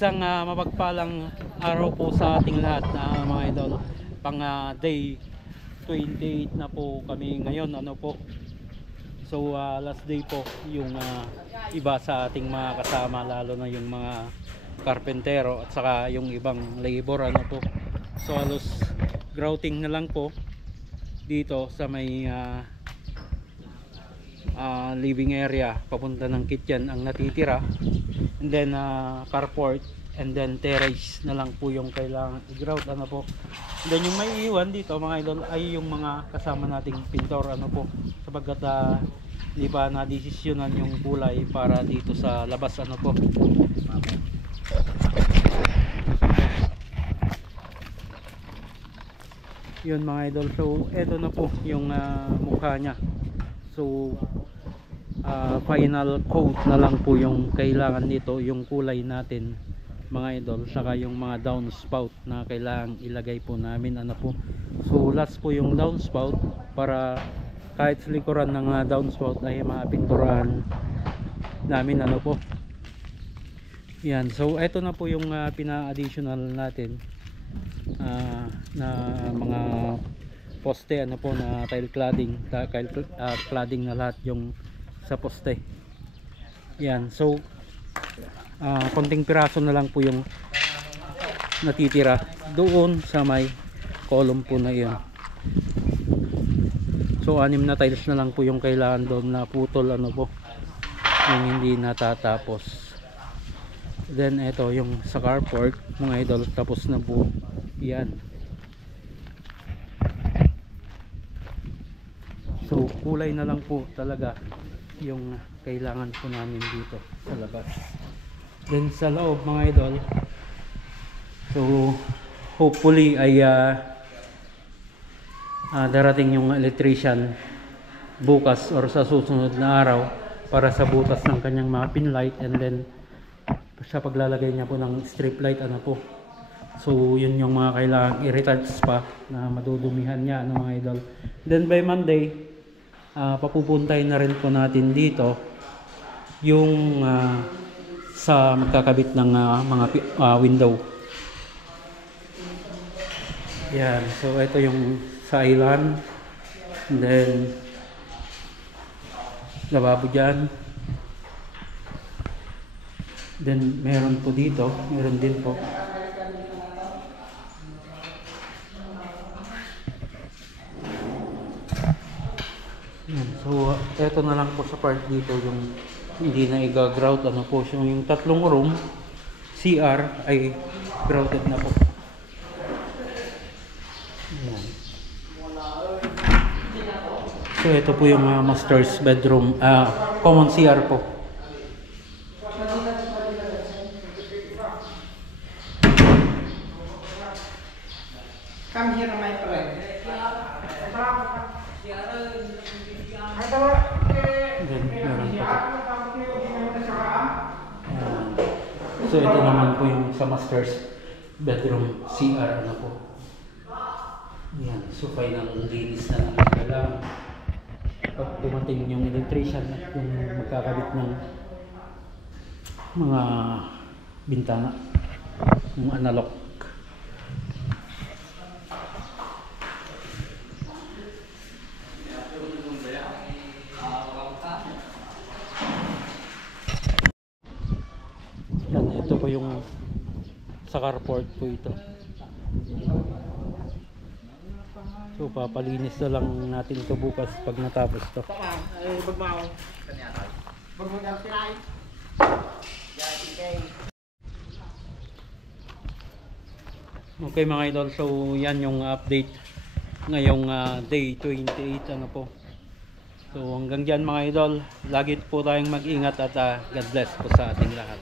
Isang mapagpalang araw po sa ating lahat, mga idol. Pang day 28 na po kami ngayon, ano po. So last day po yung iba sa ating mga kasama, lalo na yung mga karpentero at saka yung ibang labor, ano po. So halos grouting na lang po dito sa may living area papunta ng kitchen ang natitira, and then carport, and then terrace na lang po yung kailangan i-grout, ano po. And then yung may iwan dito, mga idol, ay yung mga kasama nating pintor, ano po, sapagkat di ba na desisyonan yung kulay para dito sa labas, ano po. Yun, mga idol. So eto na po yung mukha nya. So final coat na lang po yung kailangan nito, yung kulay natin, mga idol, saka yung mga downspout na kailangan ilagay po namin, ano po. So last po yung downspout para kahit sa likuran ng downspout ay mapinturahan namin, ano po. Yan, so eto na po yung pina-additional natin na mga poste, ano po, na tile cladding, cladding na lahat yung sa poste. Yan, so konting piraso na lang po yung natitira doon sa may column po na yun. So 6 na tiles na lang po yung kailangan doon na putol, ano po, yung hindi natatapos. Then ito yung sa carport, mga idol, tapos na po yan. So kulay na lang po talaga yung kailangan po namin dito sa labas. Then sa loob, mga idol, so hopefully ay darating yung electrician bukas or sa susunod na araw para sa butas ng kanyang mga pinlight, and then sa paglalagay niya po ng strip light, ano po. So yun yung mga kailangan i-retouch pa na madudumihan niya, ano, mga idol. Then by Monday, papupuntay na rin po natin dito yung sa magkakabit ng mga window. Yan, so ito yung sa island, and then lababo dyan, then meron po dito, meron din po. So eto na lang po sa part dito yung hindi na i-grout, ano po. So yung tatlong room CR ay grouted na po. Ayan. So ito po yung master's bedroom, common CR po. Come here, my friend. Then, meron po. So ito naman po yung sa master's bedroom CR, ano po. Yan, so final linis na lang kailangan pag dumating yung electrician at yung magkakabit ng mga bintana, yung analog. Yan, ito po yung sa carport po ito. So papalinis na lang natin ito bukas pag natapos to. Okay, mga idol, so yan yung update ngayong day 28, ano po. So hanggang dyan, mga idol, lagi po tayong mag-ingat at God bless po sa ating lahat.